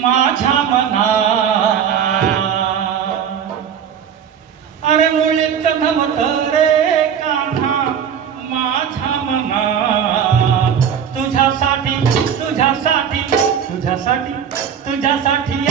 माझ्या मना अरे मुळीत नव्हतं रे कान्हा माझ्या मना तुझ्यासाठी तुझ्यासाठी तुझ्यासाठी तुझ्यासाठी